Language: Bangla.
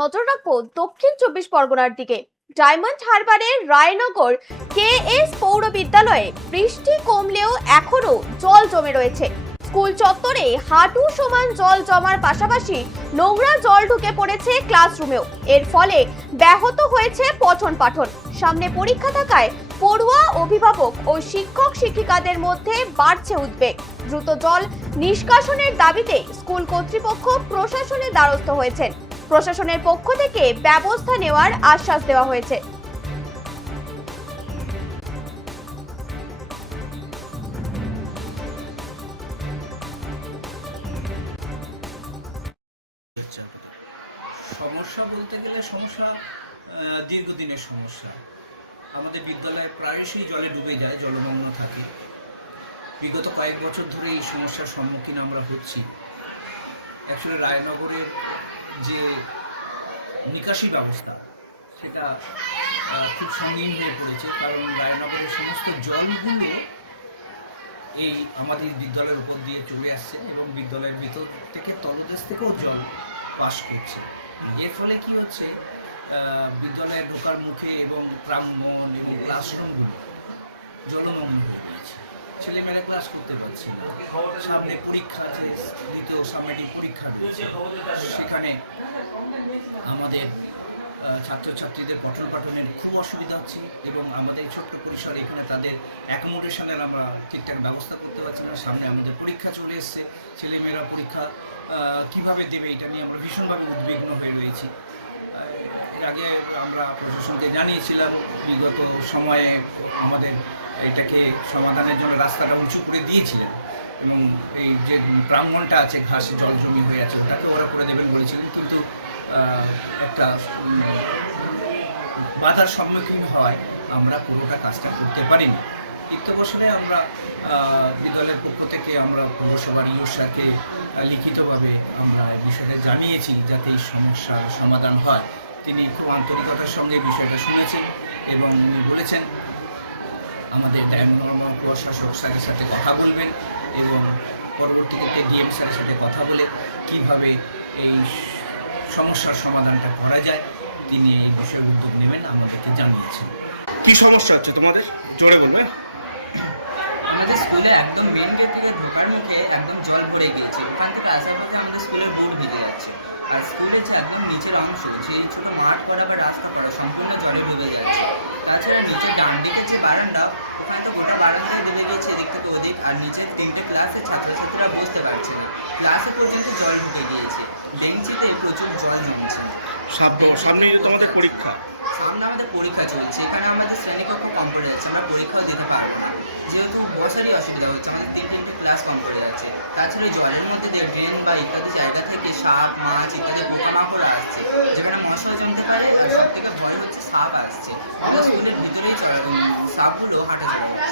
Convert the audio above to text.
নজর রাখবো দক্ষিণ চব্বিশ পরগনার দিকে। ডায়মন্ড হারবারের রায়নগর KS পৌর বিদ্যালয়ে বৃষ্টি কমলেও এখনো জল জমে রয়েছে। স্কুল চত্বরে হাঁটু সমান জল জমার পাশাপাশি নোংরা জল ঢুকে পড়েছে ক্লাসরুমেও। এর ফলে ব্যাহত হয়েছে পঠন পাঠন। সামনে পরীক্ষা থাকায় পড়ুয়া, অভিভাবক ও শিক্ষক শিক্ষিকাদের মধ্যে বাড়ছে উদ্বেগ। দ্রুত জল নিষ্কাশনের দাবিতে স্কুল কর্তৃপক্ষ প্রশাসনের দ্বারস্থ হয়েছেন। প্রশাসনের পক্ষ থেকে ব্যবস্থা নেওয়ার আশ্বাস দেওয়া হয়েছে। সমস্যা বলতে গেলে সমস্যা দীর্ঘদিনের সমস্যা। আমাদের বিদ্যালয়ে প্রায়শই জলে ডুবে যায়, জলমগ্ন থাকে। বিগত কয়েক বছর ধরে এই সমস্যার সম্মুখীন আমরা হচ্ছি। অ্যাকচুয়ালি রায়নগরের যে নিকাশি ব্যবস্থা সেটা খুব সঙ্গীন হয়ে পড়েছে, কারণ রায়নগরের সমস্ত জলগুলো এই আমাদের বিদ্যালয়ের উপর দিয়ে চলে আসছে এবং বিদ্যালয়ের ভিতর থেকে তলদেশ থেকেও জল পাস করছে। এর ফলে কি হচ্ছে, বিদ্যালয়ে ঢোকার মুখে এবং প্রাঙ্গণ এবং ক্লাসরুমগুলো জলমগ্ন হয়ে গিয়েছে। ছেলেমেয়েরা ক্লাস করতে পারছে না। সামনে পরীক্ষা আছে, দ্বিতীয় সাময়িক পরীক্ষা রয়েছে, সেখানে আমাদের ছাত্রছাত্রীদের পঠন পাঠনের খুব অসুবিধা হচ্ছে এবং আমাদের ছোট্ট পরিসরে এখানে তাদের অ্যাকোমোডেশনের আমরা ঠিকঠাক ব্যবস্থা করতে পারছি না। সামনে আমাদের পরীক্ষা চলে এসছে, ছেলেমেয়েরা পরীক্ষা কিভাবে দেবে এটা নিয়ে আমরা ভীষণভাবে উদ্বিগ্ন হয়ে রয়েছি। এর আগে আমরা প্রশাসনকে জানিয়েছিলাম, বিগত সময়ে আমাদের এটাকে সমাধানের জন্য রাস্তাটা উঁচু করে দিয়েছিলেন এবং এই যে প্রাঙ্গণটা আছে ঘাসে জল জমি হয়ে আছে ওটাকে ওরা করে দেবেন বলেছিলেন, কিন্তু একটা বাধার সম্মুখীন হয় আমরা পুরোটা কাজটা করতে পারিনি। বছরে আমরা বিদ্যালয়ের পক্ষ থেকে আমরা পৌরসভার ইও স্যারকে লিখিতভাবে আমরা এই বিষয়টা জানিয়েছি যাতে এই সমস্যার সমাধান হয়। তিনি খুব আন্তরিকতার সঙ্গে বিষয়টা শুনেছেন এবং উনি বলেছেন আমাদের ডায়মন্ড হারবার প্রশাসক স্যারের সাথে কথা বলবেন এবং পরবর্তীতে ডিএম স্যারের সাথে কথা বলে কিভাবে এই সমস্যার সমাধানটা করা যায় তিনি এই বিষয়ে উদ্যোগ নেবেন আমাদেরকে জানিয়েছেন। কি সমস্যা হচ্ছে তোমাদের, জোরে বলবে? আমাদের স্কুলে একদম মেন গেট থেকে ঢোকার মুখে একদম জল পড়ে গিয়েছে। ওখান থেকে আসার পথে আমাদের স্কুলের বোর্ড ভিজে যাচ্ছে, আর স্কুলের যে একদম নিচের অংশ, যে ছোটো মাঠ করা বা রাস্তা করা সম্পূর্ণ জলে ডুবে যাচ্ছে। তাছাড়া নিচের ডান দিকে যে বারান্দা, ওখানে তো গোটা বারান্দায় ডুবে গেছে এদিক থেকে ওদিক, আর নিচের 3টে ক্লাসে ছাত্রছাত্রীরা বুঝতে পারছে না, ক্লাসে পর্যন্ত জল ঢুকে গিয়েছে। বেঞ্চিতে প্রচুর জল জমছে। সামনে তোমাদের পরীক্ষা, সামনে আমাদের পরীক্ষা চলছে, এখানে আমাদের শ্রেণীকক্ষ কম পড়ে যাচ্ছে, আমরা পরীক্ষাও দিতে পারবো না, যেহেতু বসারই অসুবিধা হচ্ছে। আমাদের 3 ক্লাস কম পড়ে যাচ্ছে। তাছাড়া জলের মধ্যে দিয়ে ড্রেন বা ইত্যাদি জায়গা থেকে সাপ, মাছ ইত্যাদি পোকামাকড় আসছে, যেখানে মশা জমতে পারে। আর সব থেকে ভয় হচ্ছে সাপ আসছে, আমাদের স্কুলের ভিতরেই সাপগুলো হাঁটাচলা